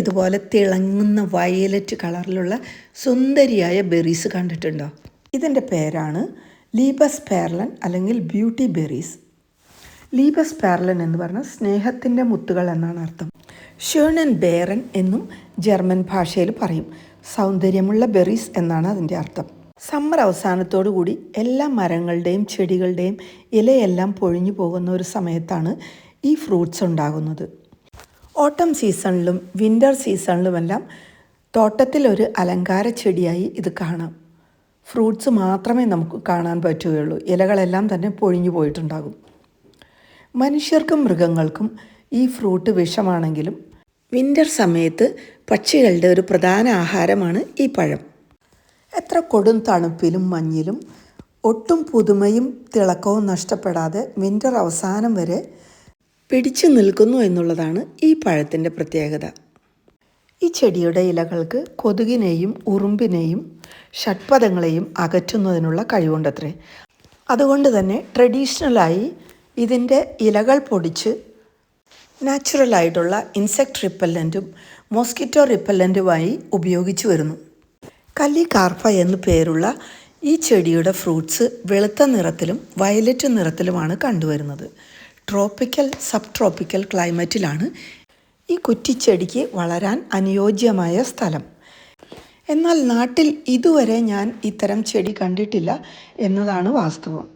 ഇതുപോലെ തിളങ്ങുന്ന വയലറ്റ് കളറിലുള്ള സുന്ദരിയായ ബെറീസ് കണ്ടിട്ടുണ്ടോ? ഇതിന്റെ പേരാണ് ലീബസ് പേർലൻ അല്ലെങ്കിൽ ബ്യൂട്ടി ബെറീസ് ലീബസ് പേർലൻ എന്ന് പറഞ്ഞാൽ സ്നേഹത്തിന്റെ മുത്തുകൾ എന്നാണ് അർത്ഥം. ഷേണൻ ബേറൻ എന്നും ജർമ്മൻ ഭാഷയിൽ പറയും. സൗന്ദര്യമുള്ള ബെറീസ് എന്നാണ് അതിന്റെ അർത്ഥം. സമ്മർ അവസാനത്തോടു കൂടി എല്ലാ മരങ്ങളുടെയും ചെടികളുടെയും ഇലയെല്ലാം പൊഴിഞ്ഞു പോകുന്ന ഒരു സമയത്താണ് ഈ ഫ്രൂട്ട്സ് ഉണ്ടാകുന്നത്. ഓട്ടം സീസണിലും വിന്റർ സീസണിലുമെല്ലാം തോട്ടത്തിലൊരു അലങ്കാര ചെടിയായി ഇത് കാണാം. ഫ്രൂട്ട്സ് മാത്രമേ നമുക്ക് കാണാൻ പറ്റുകയുള്ളൂ. ഇലകളെല്ലാം തന്നെ പൊഴിഞ്ഞു പോയിട്ടുണ്ടാകും. മനുഷ്യർക്കും മൃഗങ്ങൾക്കും ഈ ഫ്രൂട്ട് വിഷമാണെങ്കിലും വിന്റർ സമയത്ത് പക്ഷികളുടെ ഒരു പ്രധാന ആഹാരമാണ് ഈ പഴം. എത്ര കൊടും തണുപ്പിലും മഞ്ഞിലും ഒട്ടും പുതുമയും തിളക്കവും നഷ്ടപ്പെടാതെ വിന്റർ അവസാനം വരെ പിടിച്ചു നിൽക്കുന്നു എന്നുള്ളതാണ് ഈ പഴത്തിന്റെ പ്രത്യേകത. ഈ ചെടിയുടെ ഇലകൾക്ക് കൊതുകിനെയും ഉറുമ്പിനെയും ഷഡ്പദങ്ങളെയും അകറ്റുന്നതിനുള്ള കഴിവുണ്ടത്രേ. അതുകൊണ്ട് തന്നെ ട്രഡീഷണലായി ഇതിന്റെ ഇലകൾ പൊടിച്ച് നാച്ചുറലായിട്ടുള്ള ഇൻസെക്ട് റിപ്പല്ലന്റും മോസ്കിറ്റോ റിപ്പല്ലന്റുമായി ഉപയോഗിച്ചു വരുന്നു. കല്ലി കാർഫ എന്നു പേരുള്ള ഈ ചെടിയുടെ ഫ്രൂട്ട്സ് വെളുത്ത നിറത്തിലും വയലറ്റ് നിറത്തിലുമാണ് കണ്ടുവരുന്നത്. ട്രോപ്പിക്കൽ സബ് ട്രോപ്പിക്കൽ ക്ലൈമറ്റിലാണ് ഈ കുറ്റിച്ചെടിക്ക് വളരാൻ അനുയോജ്യമായ സ്ഥലം. എന്നാൽ നാട്ടിൽ ഇതുവരെ ഞാൻ ഇത്തരം ചെടി കണ്ടിട്ടില്ല എന്നതാണ് വാസ്തവം.